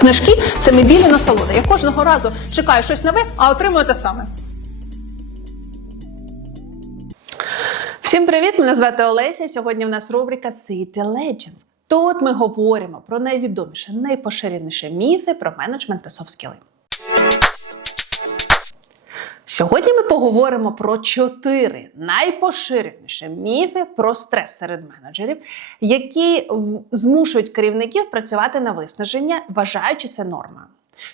Книжки це мебільна насолода. Я кожного разу чекаю щось нове, а отримую те саме. Всім привіт! Мене звати Олеся. Сьогодні в нас рубрика City Legends. Тут ми говоримо про найвідоміші, найпоширеніші міфи про менеджмент та софт-скіли. Сьогодні ми поговоримо про чотири найпоширеніші міфи про стрес серед менеджерів, які змушують керівників працювати на виснаження, вважаючи це нормою.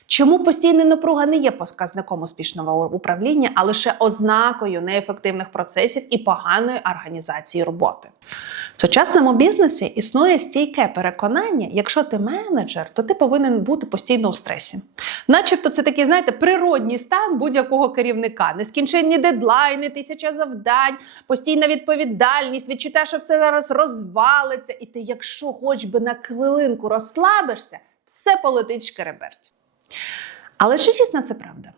Чому постійна напруга не є показником успішного управління, а лише ознакою неефективних процесів і поганої організації роботи? В сучасному бізнесі існує стійке переконання, якщо ти менеджер, то ти повинен бути постійно у стресі. Начебто це такий, знаєте, природній стан будь-якого керівника, нескінченні дедлайни, тисяча завдань, постійна відповідальність, відчуття, що все зараз розвалиться, і ти, якщо хоч би на хвилинку розслабишся, все полетить шкереберть. Але чи дійсно це правда?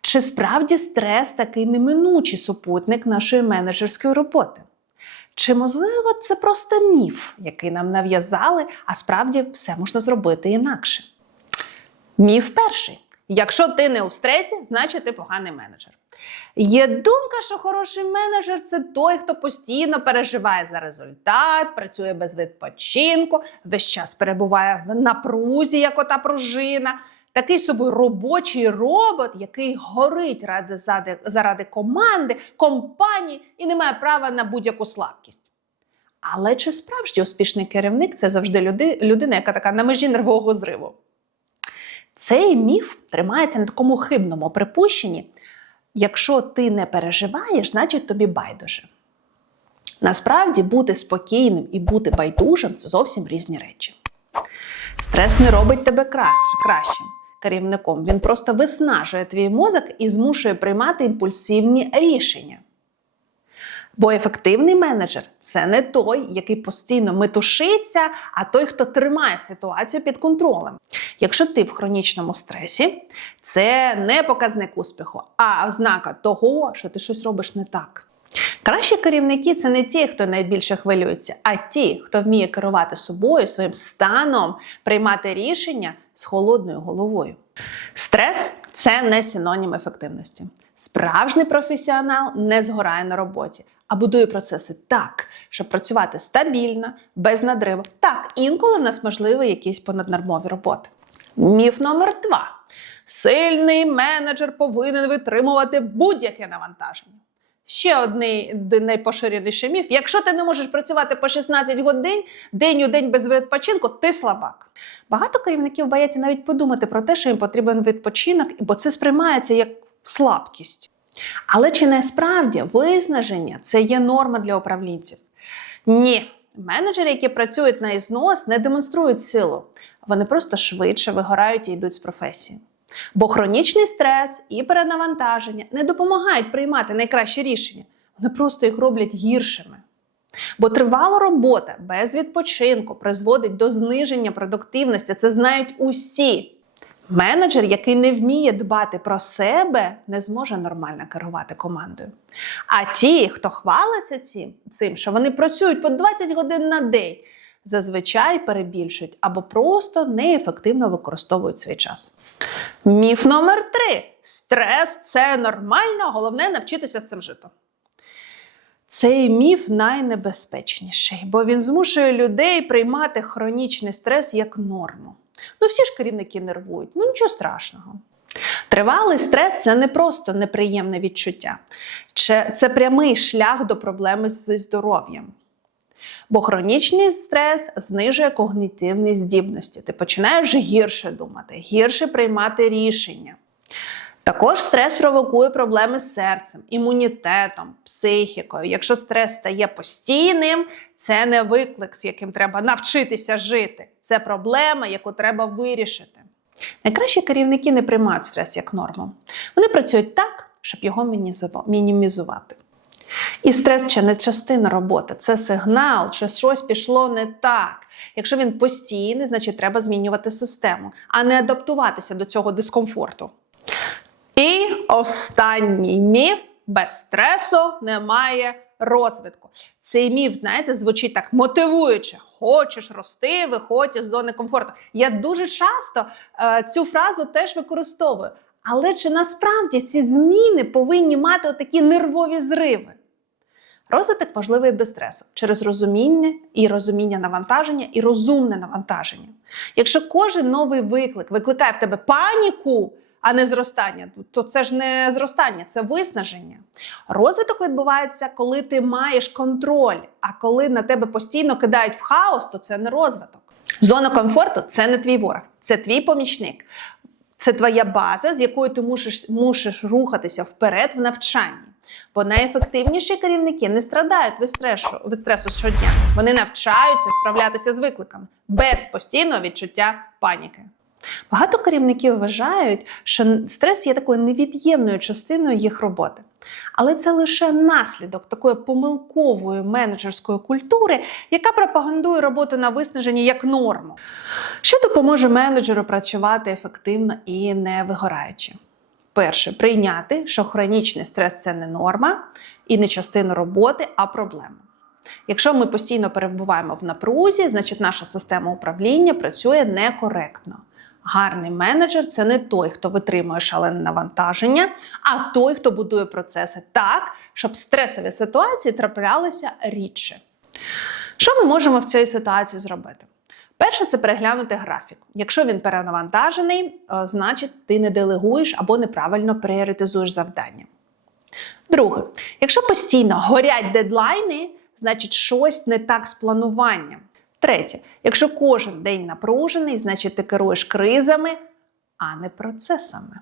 Чи справді стрес такий неминучий супутник нашої менеджерської роботи? Чи можливо це просто міф, який нам нав'язали, а справді все можна зробити інакше? Міф перший. Якщо ти не у стресі, значить ти поганий менеджер. Є думка, що хороший менеджер це той, хто постійно переживає за результат, працює без відпочинку, весь час перебуває в напрузі, як ота пружина. Такий собі робочий робот, який горить ради, заради команди, компанії і не має права на будь-яку слабкість. Але чи справжній успішний керівник це завжди люди, людина, яка така на межі нервового зриву? Цей міф тримається на такому хибному припущенні. Якщо ти не переживаєш, значить тобі байдуже. Насправді бути спокійним і бути байдужим це зовсім різні речі. Стрес не робить тебе кращим керівником. Він просто виснажує твій мозок і змушує приймати імпульсивні рішення. Бо ефективний менеджер це не той, який постійно метушиться, а той, хто тримає ситуацію під контролем. Якщо ти в хронічному стресі, це не показник успіху, а ознака того, що ти щось робиш не так. Кращі керівники це не ті, хто найбільше хвилюється, а ті, хто вміє керувати собою, своїм станом, приймати рішення з холодною головою. Стрес це не синонім ефективності. Справжній професіонал не згорає на роботі, а будує процеси так, щоб працювати стабільно, без надриву. Так, інколи в нас можливі якісь понаднормові роботи. Міф номер два: сильний менеджер повинен витримувати будь-яке навантаження. Ще одний найпоширеніший міф: якщо ти не можеш працювати по 16 годин день у день без відпочинку, ти слабак. Багато керівників бояться навіть подумати про те, що їм потрібен відпочинок, бо це сприймається як слабкість. Але чи не справді виснаження це є норма для управлінців? Ні. Менеджери, які працюють на ізнос, не демонструють силу. Вони просто швидше вигорають і йдуть з професії. Бо хронічний стрес і перенавантаження не допомагають приймати найкращі рішення. Вони просто їх роблять гіршими. Бо тривала робота без відпочинку призводить до зниження продуктивності. Це знають усі. Менеджер, який не вміє дбати про себе, не зможе нормально керувати командою. А ті, хто хвалиться цим, що вони працюють по 20 годин на день, зазвичай перебільшують або просто неефективно використовують свій час. Міф номер три: стрес це нормально, головне навчитися з цим жити. Цей міф найнебезпечніший, бо він змушує людей приймати хронічний стрес як норму. Ну, всі ж керівники нервують, ну нічого страшного. Тривалий стрес це не просто неприємне відчуття, Це- це прямий шлях до проблеми зі здоров'ям. Бо хронічний стрес знижує когнітивні здібності. Ти починаєш гірше думати, гірше приймати рішення. Також стрес провокує проблеми з серцем, імунітетом, психікою. Якщо стрес стає постійним, це не виклик, з яким треба навчитися жити. Це проблема, яку треба вирішити. Найкращі керівники не приймають стрес як норму. Вони працюють так, щоб його мінімізувати. І стрес ще не частина роботи, це сигнал, що щось пішло не так. Якщо він постійний, значить треба змінювати систему, а не адаптуватися до цього дискомфорту. І останній міф: без стресу немає розвитку. Цей міф, знаєте, звучить так мотивуюче. Хочеш рости, виходь із зони комфорту. Я дуже часто е, цю фразу теж використовую. Але чи насправді ці зміни повинні мати такі нервові зриви? Розвиток можливий без стресу через розуміння і розуміння навантаження, і розумне навантаження. Якщо кожен новий виклик викликає в тебе паніку, а не зростання, то це ж не зростання, це виснаження. Розвиток відбувається, коли ти маєш контроль, а коли на тебе постійно кидають в хаос, то це не розвиток. Зона комфорту це не твій ворог, це твій помічник. Це твоя база, з якою ти мусиш, мусиш рухатися вперед в навчанні. Бо найефективніші керівники не страдають від стресу, від стресу щодня. Вони навчаються справлятися з викликами без постійного відчуття паніки. Багато керівників вважають, що стрес є такою невід'ємною частиною їх роботи. Але це лише наслідок такої помилкової менеджерської культури, яка пропагандує роботу на виснаженні як норму, що допоможе менеджеру працювати ефективно і не вигораючи. Перше, прийняти, що хронічний стрес це не норма і не частина роботи, а проблема. Якщо ми постійно перебуваємо в напрузі, значить наша система управління працює некоректно. Гарний менеджер це не той, хто витримує шалене навантаження, а той, хто будує процеси так, щоб стресові ситуації траплялися рідше. Що ми можемо в цій ситуації зробити? Перше, це переглянути графік. Якщо він перенавантажений, е, значить ти не делегуєш або неправильно пріоритизуєш завдання. Друге, якщо постійно горять дедлайни, значить щось не так з плануванням. Третє, якщо кожен день напружений, значить ти керуєш кризами, а не процесами.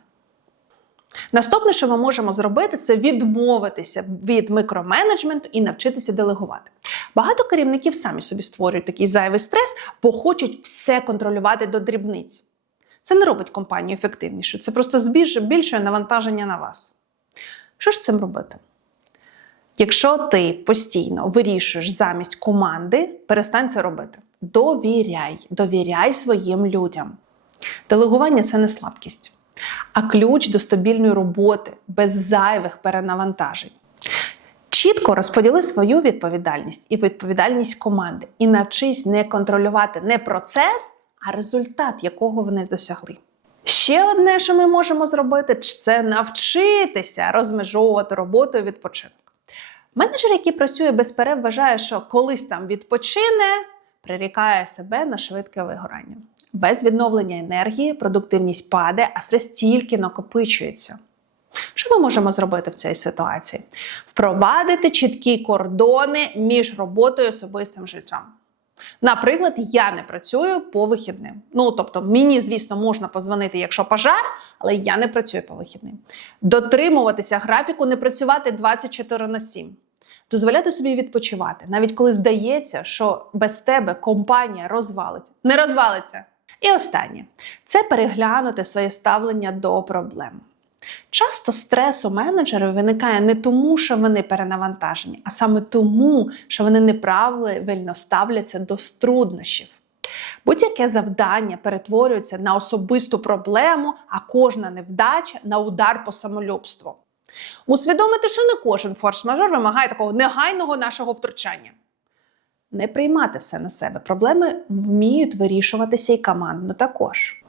Наступне, що ми можемо зробити, це відмовитися від микроменеджменту і навчитися делегувати. Багато керівників самі собі створюють такий зайвий стрес, бо хочуть все контролювати до дрібниць. Це не робить компанію ефективнішою, це просто збільшує навантаження на вас. Що ж з цим робити? Якщо ти постійно вирішуєш замість команди, перестань це робити. Довіряй, довіряй своїм людям. Делегування це не слабкість, а ключ до стабільної роботи без зайвих перенавантажень. Чітко розподіли свою відповідальність і відповідальність команди, і навчись не контролювати не процес, а результат, якого вони досягли. Ще одне, що ми можемо зробити, це навчитися розмежовувати роботу і відпочинок. Менеджер, який працює без перерв, вважає, що колись там відпочине, прирікає себе на швидке вигорання. Без відновлення енергії продуктивність паде, а стрес тільки накопичується. Що ми можемо зробити в цій ситуації? Впровадити чіткі кордони між роботою і особистим життям. Наприклад, я не працюю по вихідним. Ну, тобто, мені, звісно, можна позвонити, якщо пожар, але я не працюю по вихідним. Дотримуватися графіку, не працювати 24 на 7. Дозволяти собі відпочивати, навіть коли здається, що без тебе компанія розвалиться. Не розвалиться. І останнє це переглянути своє ставлення до проблем. Часто стрес у менеджерів виникає не тому, що вони перенавантажені, а саме тому, що вони неправильно ставляться до труднощів. Будь-яке завдання перетворюється на особисту проблему, а кожна невдача на удар по самолюбству. Усвідомити, що не кожен форс-мажор вимагає такого негайного нашого втручання. Не приймати все на себе. Проблеми вміють вирішуватися і командно також.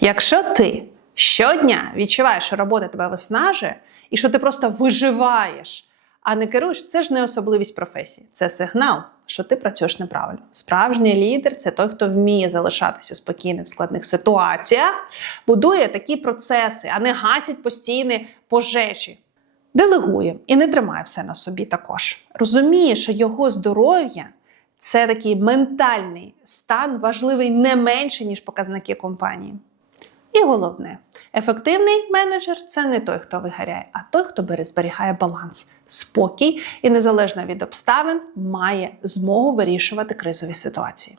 Якщо ти щодня відчуваєш, що робота тебе виснажує, і що ти просто виживаєш, а не керуєш, це ж не особливість професії, це сигнал, що ти працюєш неправильно. Справжній лідер це той, хто вміє залишатися спокійним в складних ситуаціях, будує такі процеси, а не гасить постійні пожежі. Делегує і не тримає все на собі також. Розуміє, що його здоров'я це такий ментальний стан, важливий не менше, ніж показники компанії. І головне, ефективний менеджер це не той, хто вигоряє, а той, хто бере, зберігає баланс, спокій і незалежно від обставин має змогу вирішувати кризові ситуації.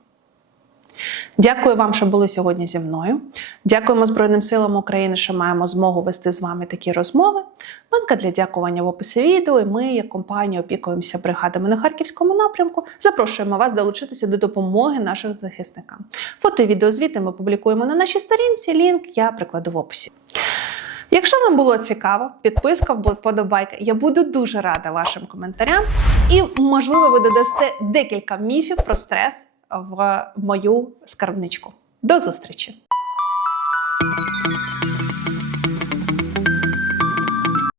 Дякую вам, що були сьогодні зі мною. Дякуємо Збройним силам України, що маємо змогу вести з вами такі розмови. Линка для дякування в описі відео. І ми, як компанія, опікуємося бригадами на харківському напрямку. Запрошуємо вас долучитися до допомоги нашим захисникам. Фото і відеозвіти ми публікуємо на нашій сторінці. Лінк я прикладу в описі. Якщо вам було цікаво, підписка, вподобайка. Я буду дуже рада вашим коментарям. І, можливо, ви додасте декілька міфів про стрес в мою скарбничку. До зустрічі!